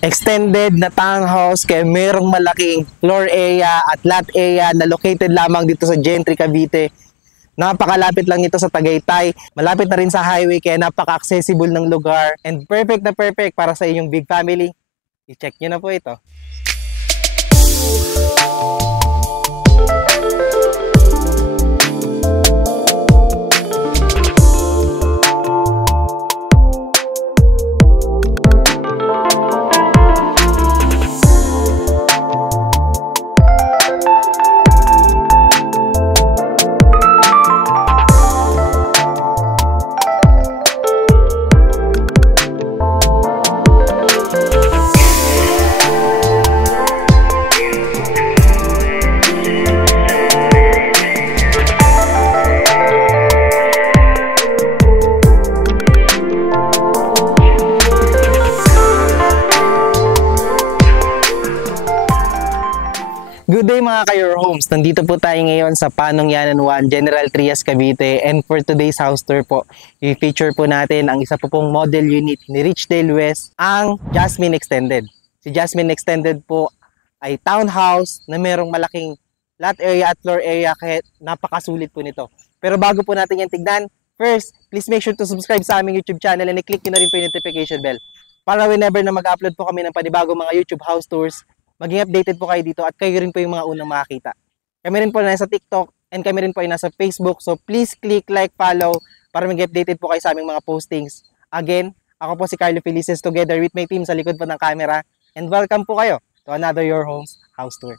Extended na townhouse kaya merong malaking floor area at lot area na located lamang dito sa Gentry, Cavite. Napakalapit lang ito sa Tagaytay. Malapit na rin sa highway kaya napaka-accessible ng lugar and perfect na perfect para sa inyong big family. I-check nyo na po ito. Good day mga ka-Your Homes! Nandito po tayo ngayon sa Panongyanan 1, General Trias, Cavite. And for today's house tour po, i-feature po natin ang isa po pong model unit ni Richdale West, ang Jasmine Extended. Si Jasmine Extended po ay townhouse na merong malaking lot area at floor area kaya napakasulit po nito. Pero bago po natin yan tignan, first, please make sure to subscribe sa aming YouTube channel and i-click nyo na rin po yung notification bell para whenever na mag-upload po kami ng panibagong mga YouTube house tours, maging updated po kayo dito at kayo rin po yung mga unang makakita. Kami rin po nasa TikTok and kami rin po ay nasa Facebook. So please click like, follow para maging updated po kayo sa aming mga postings. Again, ako po si Carlo Felices together with my team sa likod po ng camera. And welcome po kayo to another Your Homes house tour.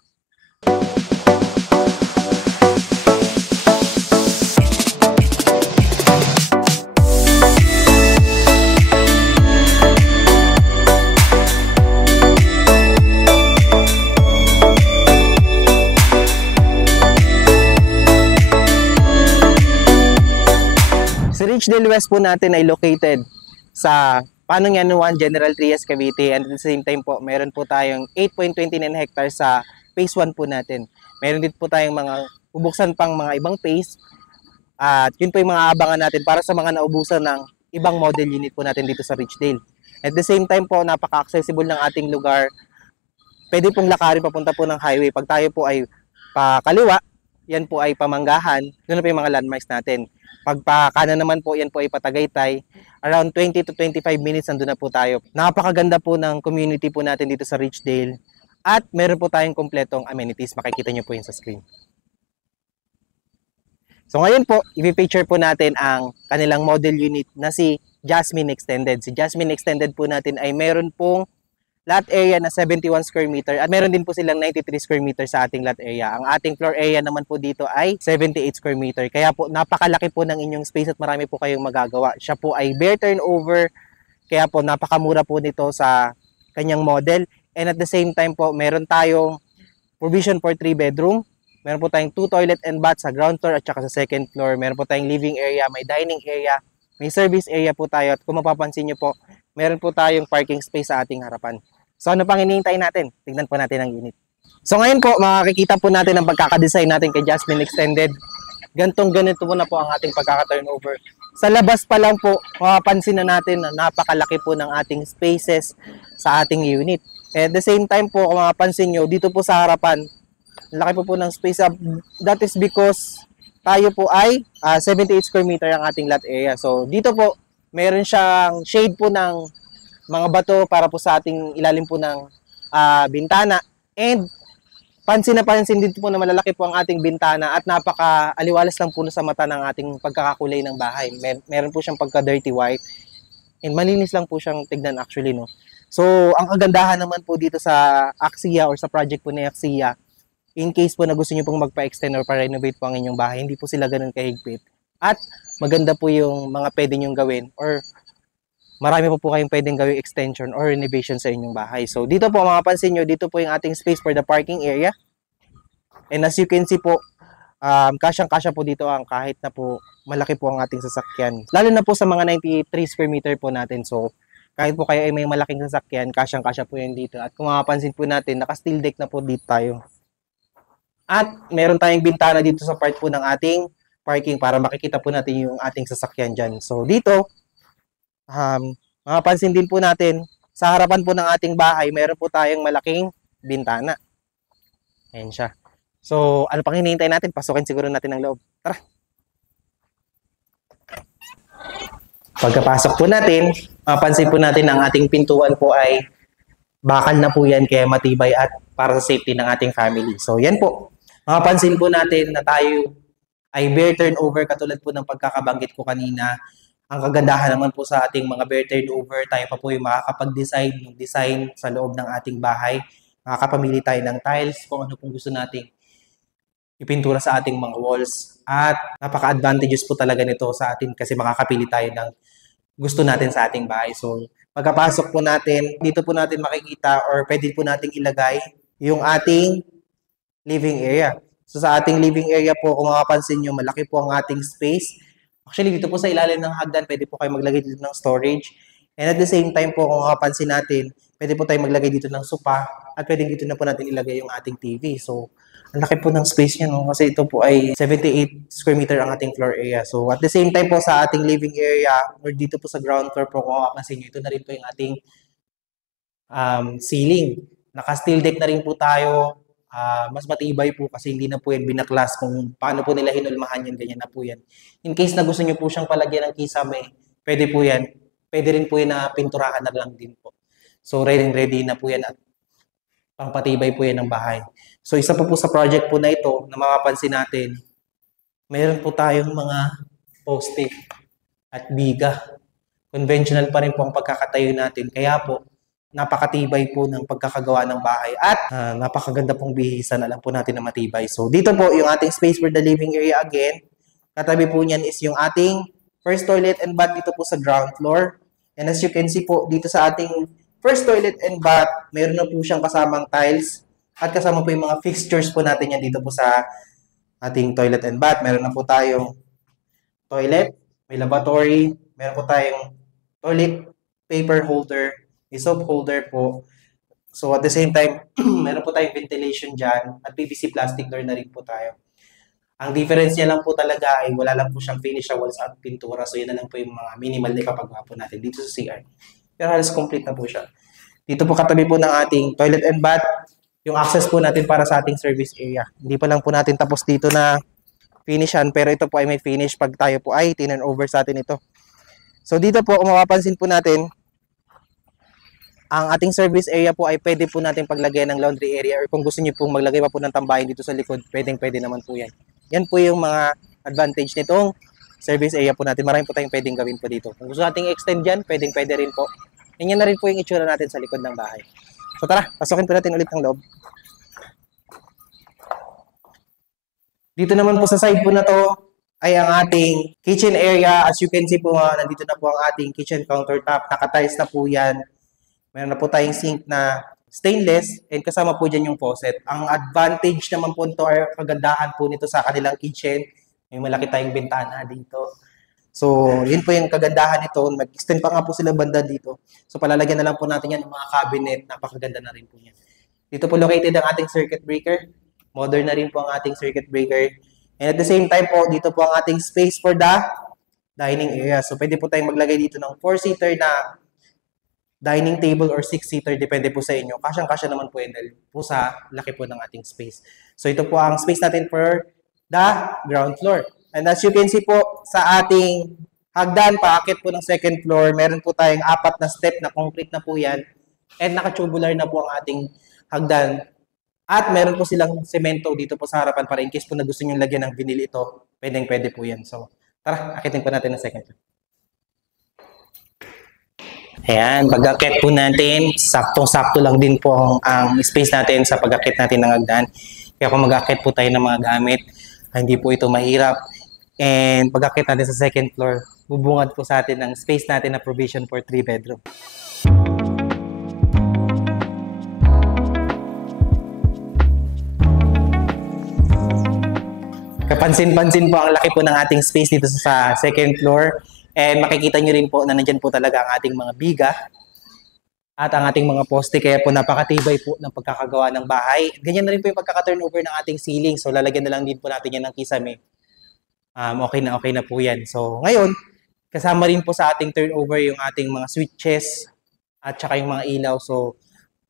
Si Richdale West po natin ay located sa Panongyanan 1, General Trias, Cavite. And at the same time po, meron po tayong 8.29 hectares sa phase 1 po natin. Meron din po tayong mga bubuksan pang mga ibang phase. At yun po yung mga abangan natin para sa mga naubusan ng ibang model unit po natin dito sa Richdale. At the same time po, napaka-accessible ng ating lugar. Pwede pong lakarin papunta po ng highway. Pag tayo po ay pakaliwa, yan po ay Pamanggahan. Doon na po yung mga landmarks natin. Pag kanan naman po, yan po ay Patagaytay. Around 20 to 25 minutes nandun na po tayo. Napakaganda po ng community po natin dito sa Richdale. At meron po tayong kompletong amenities. Makikita nyo po yun sa screen. So ngayon po, i-feature po natin ang kanilang model unit na si Jasmine Extended. Si Jasmine Extended po natin ay meron pong lot area na 71 square meter at meron din po silang 93 square meter sa ating lot area. Ang ating floor area naman po dito ay 78 square meter. Kaya po napakalaki po ng inyong space at marami po kayong magagawa. Siya po ay bare turnover, kaya po napakamura po nito sa kanyang model. And at the same time po, meron tayong provision for 3 bedroom. Meron po tayong 2 toilet and bath sa ground floor at saka sa second floor. Meron po tayong living area, may dining area, may service area po tayo. At kung mapapansin nyo po, meron po tayong parking space sa ating harapan. So ano pang hinihintay natin? Tignan po natin ang unit. So ngayon po, makikita po natin ang pagkakadesign natin kay Jasmine Extended. Ganito po na po ang ating pagkaka-turnover. Sa labas pa lang po, mapapansin na natin na napakalaki po ng ating spaces sa ating unit. At the same time po, kung mapapansin nyo, dito po sa harapan, laki po ng space. That is because tayo po ay 78 square meter ang ating lot area. So dito po, meron siyang shade po ng mga bato para po sa ating ilalim po ng bintana. And pansin na pansin dito po na malalaki po ang ating bintana at napaka-aliwalas lang po sa mata ng ating pagkakakulay ng bahay. Meron po siyang pagka-dirty white and malinis lang po siyang tignan actually, no. So ang kagandahan naman po dito sa Axia or sa project po ni Axia, in case po na gusto niyo pong magpa-extend or pa-renovate po ang inyong bahay, hindi po sila ganun kahigpit. At maganda po yung mga pwede niyong gawin or marami po kayong pwedeng gawing extension or renovation sa inyong bahay. So dito po mapapansin nyo, dito po yung ating space for the parking area. And as you can see po, kasyang-kasya po dito ang kahit na po malaki po ang ating sasakyan. Lalo na po sa mga 93 square meter po natin. So kahit po kayo ay may malaking sasakyan, kasyang-kasya po yan dito. At kung mapapansin po natin, naka-steel deck na po dito tayo. At meron tayong bintana dito sa part po ng ating parking para makikita po natin yung ating sasakyan dyan. So dito, mapapansin din po natin, sa harapan po ng ating bahay, meron po tayong malaking bintana. Ayan siya. So, ano pang hinihintay natin? Pasukin siguro natin ang loob. Tara! Pagkapasok po natin, mapansin po natin ang ating pintuan po ay bakal na po yan kaya matibay at para sa safety ng ating family. So, yan po. Mapapansin po natin na tayo ay bare turnover katulad po ng pagkakabanggit ko kanina. Ang kagandahan naman po sa ating mga bare turnover, tayo pa po yung makakapag-design ng design sa loob ng ating bahay. Makakapamili tayo ng tiles kung ano pong gusto nating ipintura sa ating mga walls. At napaka-advantageous po talaga nito sa atin kasi makakapili tayo ng gusto natin sa ating bahay. So, pagkapasok po natin, dito po natin makikita or pwede po nating ilagay yung ating living area. So, sa ating living area po, kung makapansin nyo, malaki po ang ating space. Actually, dito po sa ilalim ng hagdan, pwede po kayo maglagay dito ng storage. And at the same time po, kung makapansin natin, pwede po tayo maglagay dito ng sopa at pwede dito na po natin ilagay yung ating TV. So, ang laki po ng space niya, no? Kasi ito po ay 78 square meter ang ating floor area. So, at the same time po sa ating living area or dito po sa ground floor po, kung makapansin nyo, ito na rin po yung ating ceiling. Naka-steel deck na rin po tayo. Mas matibay po kasi hindi na po yan binaklas kung paano po nila hinulmahan yan, ganyan na po yan. In case na gusto nyo po siyang palagyan ng kisame, pwede po yan. Pwede rin po yan na pinturahan na lang din po. So, ready na po yan at pangpatibay po yan ng bahay. So, isa po sa project po na ito na mapapansin natin, mayroon po tayong mga poste at biga. Conventional pa rin po ang pagkakatayo natin. Kaya po, napakatibay po ng pagkakagawa ng bahay at napakaganda pong bihisan. Alam po natin na matibay. So, dito po yung ating space for the living area again. Katabi po niyan is yung ating first toilet and bath dito po sa ground floor. And as you can see po, dito sa ating first toilet and bath, mayroon na po siyang kasamang tiles at kasama po yung mga fixtures po natin yan dito po sa ating toilet and bath. Meron na po tayong toilet, may lavatory, meron po tayong toilet paper holder, may soap holder po. So at the same time, meron po tayong ventilation dyan at PVC plastic door na rin po tayo. Ang difference niya lang po talaga ay wala lang po siyang finish sa walls at pintura. So yun na lang po yung mga minimal na ipapagawa po natin dito sa CR. Pero halos complete na po siya. Dito po katabi po ng ating toilet and bath, yung access po natin para sa ating service area. Hindi pa lang po natin tapos dito na finishan, pero ito po ay may finish pag tayo po ay tinan over sa atin ito. So dito po, kung mapapansin po natin, ang ating service area po ay pwede po natin paglagyan ng laundry area or kung gusto niyo pong maglagay pa po ng tambahin dito sa likod, pwede naman po yan. Yan po yung mga advantage nitong service area po natin. Marami po tayong pwedeng gawin po dito. Kung gusto nating extend yan, pwede rin po. Yan na rin po yung itsura natin sa likod ng bahay. So tara, pasukin po natin ulit ang loob. Dito naman po sa side po na to ay ang ating kitchen area. As you can see po, nandito na po ang ating kitchen countertop. Nakatiles na po yan. Meron na po tayong sink na stainless and kasama po dyan yung faucet. Ang advantage naman po ito ay kagandahan po nito sa kanilang kitchen. May malaki tayong bintana dito. So, yun po yung kagandahan nito. Mag-extend pa nga po sila banda dito. So, palalagyan na lang po natin yan ng mga cabinet. Napakaganda na rin po yan. Dito po located ang ating circuit breaker. Modern na rin po ang ating circuit breaker. And at the same time po, dito po ang ating space for the dining area. So, pwede po tayong maglagay dito ng 4-seater na dining table or 6-seater. Depende po sa inyo. Kasyang-kasya naman po yun dahil po sa laki po ng ating space. So, ito po ang space natin for the ground floor. And as you can see po sa ating hagdan, paakit po ng second floor, meron po tayong 4 na step na concrete na po yan. And naka-tubular na po ang ating hagdan. At meron po silang semento dito po sa harapan para in case po na gusto nyo lagyan ng vinyl ito, pwede po yan. So, tara, akitin po natin ng second floor. Ayan, pag-akit po natin, saktong-sakto lang din po ang space natin sa pag-akit natin ng hagdan. Kaya kung mag-akit po tayo ng mga gamit, hindi po ito mahirap. And pag-akit natin sa second floor, bubungad po sa atin ng space natin na provision for 3 bedroom. Kapansin-pansin po ang laki po ng ating space dito sa second floor. And makikita nyo rin po na nandyan po talaga ang ating mga biga at ang ating mga poste. Kaya po napakatibay po ng pagkakagawa ng bahay. Ganyan na rin po yung pagkaka-turnover ng ating ceiling. So lalagyan na lang din po natin yan ng kisame. Okay na po yan. So ngayon, kasama rin po sa ating turnover yung ating mga switches at saka yung mga ilaw. So,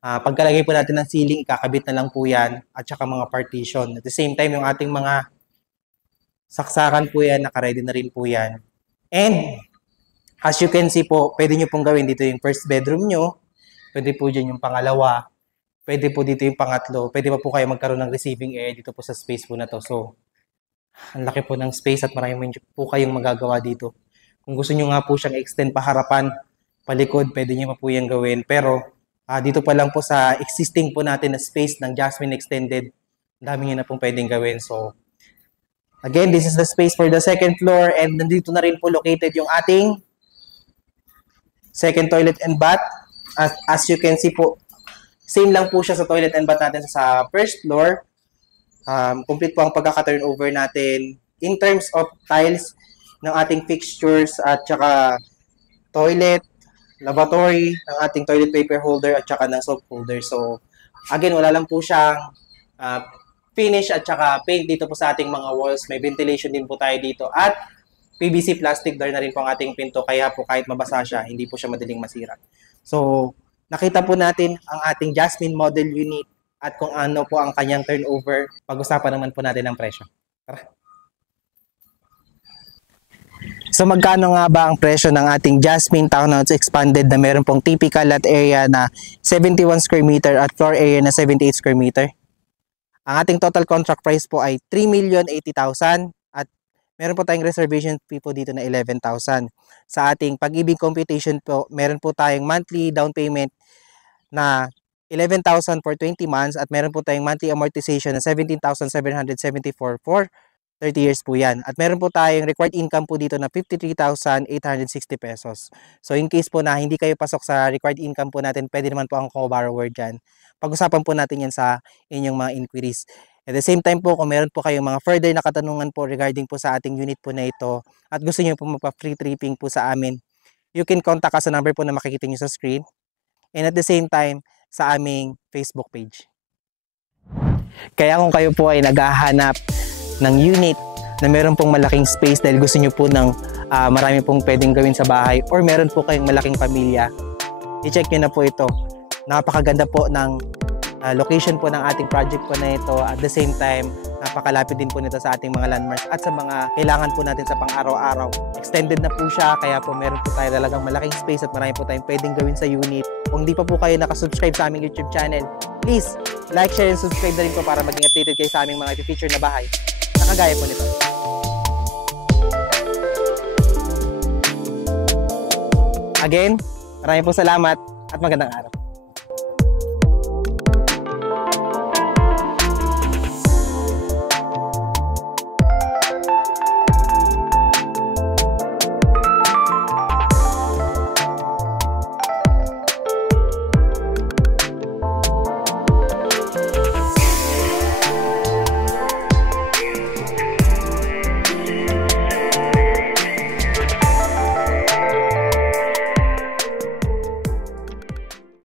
pagkalagay po natin ng ceiling, ikakabit na lang po yan at saka mga partition. At the same time, yung ating mga saksakan po yan, nakaready na rin po yan. And, as you can see po, pwede nyo pong gawin dito yung first bedroom nyo, pwede po dyan yung pangalawa, pwede po dito yung pangatlo, pwede pa po kayo magkaroon ng receiving area dito po sa space po na to. So, ang laki po ng space at marami po kayong magagawa dito. Kung gusto nyo nga po siyang extend paharapan, palikod, pwede nyo pa po yung gawin. Pero, dito pa lang po sa existing po natin na space ng Jasmine Extended, dami nyo na pong pwedeng gawin. So, again, this is the space for the second floor and nandito na rin po located yung ating second toilet and bath. As you can see po, same lang po siya sa toilet and bath natin sa first floor. Complete po ang pagkaka-turnover natin in terms of tiles ng ating fixtures at saka toilet, lavatory, ng ating toilet paper holder at saka ng soap holder. So, again, wala lang po siyang finish at saka paint dito po sa ating mga walls. May ventilation din po tayo dito at PVC plastic door na rin po ang ating pinto kaya po kahit mabasa siya, hindi po siya madaling masira. So, nakita po natin ang ating Jasmine model unit at kung ano po ang kanyang turnover. Pag-usapan naman po natin ang presyo. Tara. So magkano nga ba ang presyo ng ating Jasmine Townhouse Expanded na meron pong typical lot area na 71 square meter at floor area na 78 square meter? Ang ating total contract price po ay 3,080,000 at meron po tayong reservation fee po dito na 11,000. Sa ating pag-ibig computation po, meron po tayong monthly down payment na 11,000 for 20 months at meron po tayong monthly amortization na 17,774 for 30 years po yan. At meron po tayong required income po dito na 53,860 pesos. So in case po na hindi kayo pasok sa required income po natin, pwede naman po ang co-borrower dyan. Pag-usapan po natin yan sa inyong mga inquiries. At the same time po, kung meron po kayong mga further na katanungan po regarding po sa ating unit po na ito at gusto nyo po magpa-free tripping po sa amin, you can contact us sa number po na makikita nyo sa screen. And at the same time, sa aming Facebook page. Kaya kung kayo po ay naghahanap ng unit na meron pong malaking space dahil gusto nyo po ng marami pong pwedeng gawin sa bahay or meron po kayong malaking pamilya, i-check nyo na po ito. Napakaganda po ng location po ng ating project po na ito. At the same time, napakalapit din po nito sa ating mga landmarks at sa mga kailangan po natin sa pang-araw-araw. Extended na po siya, kaya po meron po tayo talagang malaking space at marami po tayong pwedeng gawin sa unit. Kung di pa po kayo nakasubscribe sa aming YouTube channel, please like, share, and subscribe na rin po para maging updated kayo sa aming mga feature na bahay na kagaya po nito. Again, maraming po salamat at magandang araw.